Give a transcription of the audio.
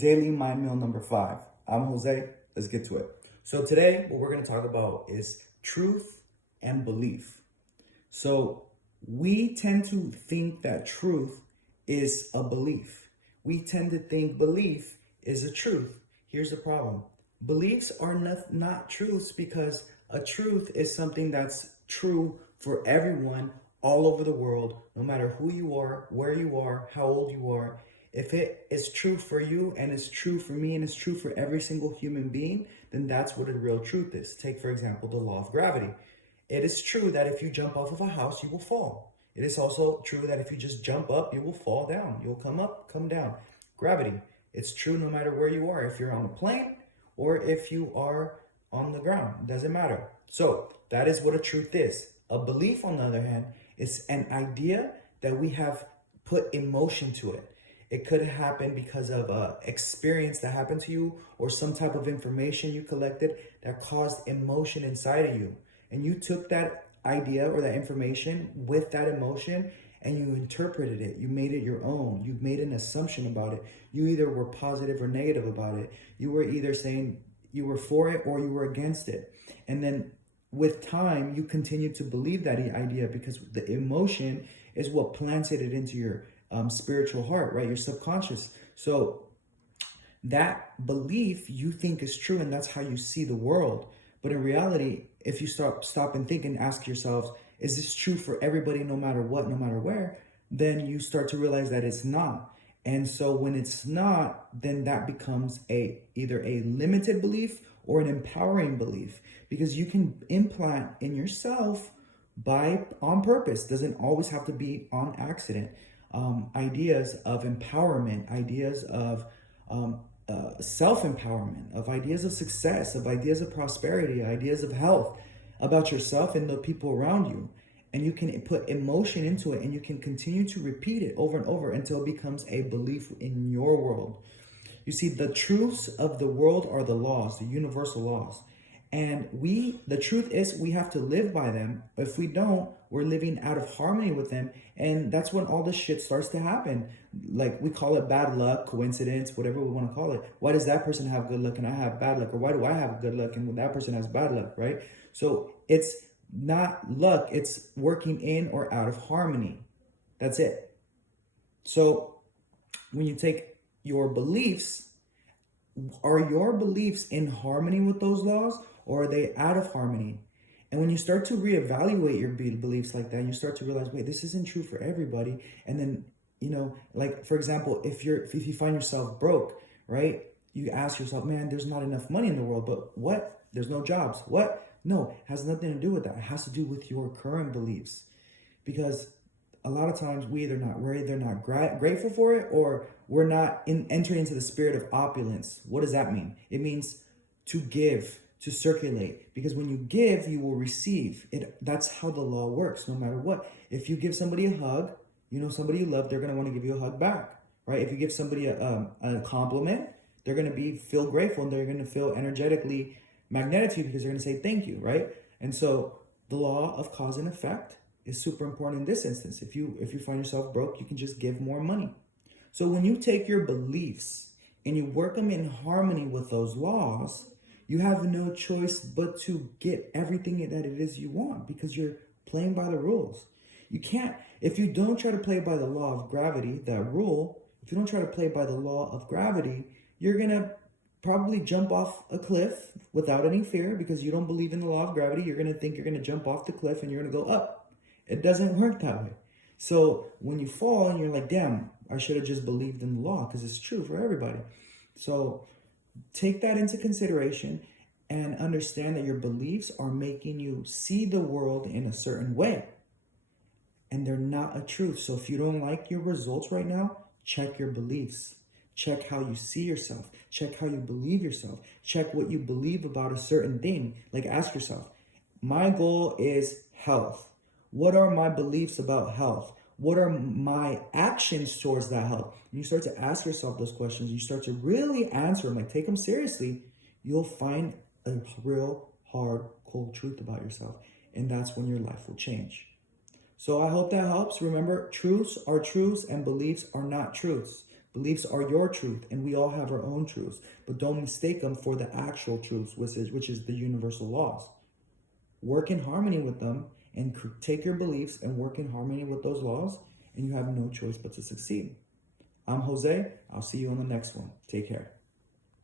Daily Mind Meal number 5. I'm Jose. Let's get to it. So today, what we're going to talk about is truth and belief. So we tend to think that truth is a belief. We tend to think belief is a truth. Here's the problem. Beliefs are not truths because a truth is something that's true for everyone all over the world, no matter who you are, where you are, how old you are. If it is true for you and it's true for me and it's true for every single human being, then that's what a real truth is. Take, for example, the law of gravity. It is true that if you jump off of a house, you will fall. It is also true that if you just jump up, you will fall down. You'll come up, come down. Gravity. It's true no matter where you are. If you're on a plane or if you are on the ground, it doesn't matter. So that is what a truth is. A belief, on the other hand, is an idea that we have put emotion to it. It could happen because of a experience that happened to you or some type of information you collected that caused emotion inside of you. And you took that idea or that information with that emotion and you interpreted it. You made it your own. You made an assumption about it. You either were positive or negative about it. You were either saying you were for it or you were against it. And then with time, you continue to believe that idea because the emotion is what planted it into your spiritual heart, right? Your subconscious. So that belief you think is true, and that's how you see the world. But in reality, if you stop and think and ask yourselves, is this true for everybody, no matter what, no matter where? Then you start to realize that it's not. And so when it's not, then that becomes either a limited belief or an empowering belief, because you can implant in yourself by on purpose. Doesn't always have to be on accident. Ideas of empowerment, ideas of self-empowerment, of ideas of success, of ideas of prosperity, ideas of health about yourself and the people around you. And you can put emotion into it and you can continue to repeat it over and over until it becomes a belief in your world. You see, the truths of the world are the laws, the universal laws. And the truth is we have to live by them. If we don't, we're living out of harmony with them. And that's when all this shit starts to happen. Like we call it bad luck, coincidence, whatever we want to call it. Why does that person have good luck and I have bad luck? Or why do I have good luck and that person has bad luck, right? So it's not luck, it's working in or out of harmony. That's it. So when you take your beliefs, are your beliefs in harmony with those laws or are they out of harmony? And when you start to reevaluate your beliefs like that, you start to realize, wait, this isn't true for everybody. And then, like for example, if you find yourself broke, right? You ask yourself, man, there's not enough money in the world, but what? There's no jobs. What? No, it has nothing to do with that. It has to do with your current beliefs. Because a lot of times we're either not grateful for it or we're not entering into the spirit of opulence. What does that mean? It means to give, to circulate, because when you give, you will receive it. That's how the law works, no matter what. If you give somebody a hug, somebody you love, they're going to want to give you a hug back, right? If you give somebody a compliment, they're going to feel grateful and they're going to feel energetically magnetic to you because they're going to say thank you, right? And so the law of cause and effect is super important in this instance. If you find yourself broke, you can just give more money. So when you take your beliefs and you work them in harmony with those laws, you have no choice but to get everything that it is you want because you're playing by the rules. You can't, if you don't try to play by the law of gravity, that rule, if you don't try to play by the law of gravity, you're going to probably jump off a cliff without any fear because you don't believe in the law of gravity. You're going to think you're going to jump off the cliff and you're going to go up. It doesn't work that way. So when you fall and you're like, damn, I should have just believed in the law because it's true for everybody. So take that into consideration and understand that your beliefs are making you see the world in a certain way. And they're not a truth. So if you don't like your results right now, check your beliefs. Check how you see yourself. Check how you believe yourself. Check what you believe about a certain thing. Like ask yourself, my goal is health. What are my beliefs about health? What are my actions towards that health? And you start to ask yourself those questions. You start to really answer them, like take them seriously. You'll find a real hard, cold truth about yourself. And that's when your life will change. So I hope that helps. Remember, truths are truths and beliefs are not truths. Beliefs are your truth, and we all have our own truths, but don't mistake them for the actual truths, which is the universal laws. Work in harmony with them, and take your beliefs and work in harmony with those laws, and you have no choice but to succeed. I'm Jose. I'll see you on the next one. Take care.